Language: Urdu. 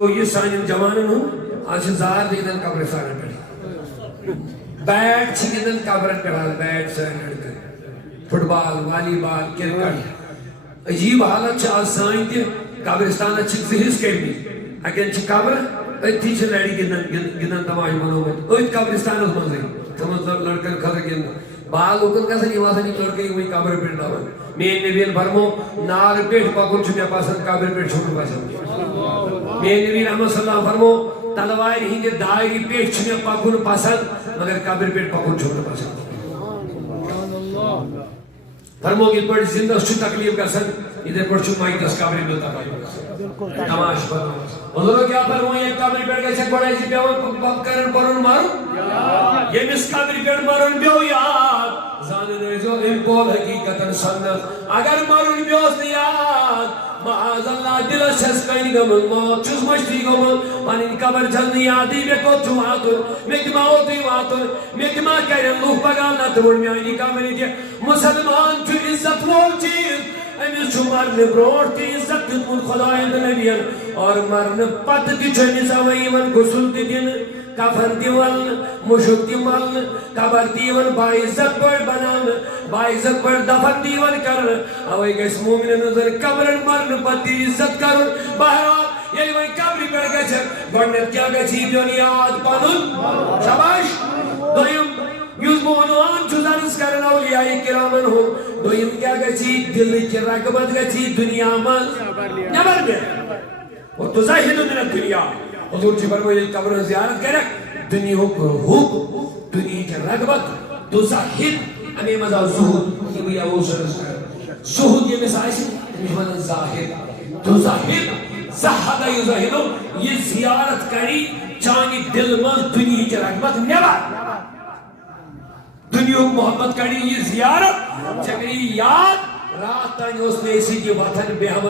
یہ سان جوانن آج زار گندان قبرستان پہ بیٹ گندان قبرن پہ بیٹ سان لڑکے فٹ بال والی بال کرکٹ عجیب حالت آج سان تہ قبرستان زہس کرمی اگین قبر اتھی لڑی گندان تماش بنوت ات قبرستان مزے تمہ لڑکن خطر گند بال اوکن گھن یہ لڑکے وہی قبر پہ دون مین نبی فرمو نار پہ پکن مے پسند قبر پہ چھوٹ پسند مین نبی رحمت صلی اللہ فرمو تلوار ہند دائری پہ مے پکن پسند مگر قبر پہ پکن چھوٹ پسند فرمو یہ پہ زندہ تکلیف گھن ادھر پہ مائتس قبر میں تکلیف تماش حضور کیا فرمو یہ قبر پہ گھن گوڑے پیون کرن پنن مرن یمس قبر پہ مرن پیو یاد زانن ٲسۍزیو أمۍ کول حقیقتن سنت اگر مرن پیوس یاد معاذ اللہ دلس چھس کن گمن موت چھس مشتی گمن پنن قبر چھس یادی مے کوت چھُ واتن مے کما اوتُے واتن مے کما کرن لوٗکھ پگاہ نتہٕ ووٚن میانہِ قبرِ تہِ مُسلمان چھُ عزت وول چیٖز أمِس چھُ مرنہٕ برونٛٹھ تہِ عزت دیُتمُت خۄدایَن تہٕ نبیَن اور مرنہٕ پتہٕ تہِ چھُ أمِس اَوَے یِوان غسل تہِ دِنہٕ کفن تہِ ولنہٕ مُشُک تہِ ملنہٕ قبر تہِ یِوان باعزت پٲٹھۍ بناونہٕ باعزت پٲٹھۍ دفن تہِ یِوان کرنہٕ اَوَے گژھِ مومنن زن قبرن مرنہٕ پتہٕ تہِ عزت کرُن بہرحال ییٚلہِ وۄنۍ قبرِ پٮ۪ٹھ گژھن گۄڈنٮ۪تھ کیٛاہ گژھِ یی پیوٚن یاد پنُن شاباش دوٚیِم یُس بہٕ عنوان چھُس عرض کران اولیاء کرامن ہُنٛد دوٚیِم کیٛاہ گژھِ یی دلٕچ رغبت گژھِ یی دُنیا منٛز نٮ۪بر نیرٕ وتزاہد من الدنیا حضور چھِ فرمٲیِتھ ییٚلہِ قبرن زیارت کرکھ دُنیہُک حُب دُنیہِچ رغبت تزاہد امی منٛز آو زُہد یہِ بہٕ اوس عرض کران زُہد ییٚمِس آسہِ تٔمِس چھِ ونان زاہد تزاہد زہد یزہدو یہِ زیارت کری چانہِ دل منٛز دُنیہِچ رغبت نٮ۪بر دنیاہُک محبت کری یہ زیارت ژےٚ گٔیی یاد رات تانۍ اوس نہٕ أسۍ سۭتۍ یہِ وتھان بیٚہوان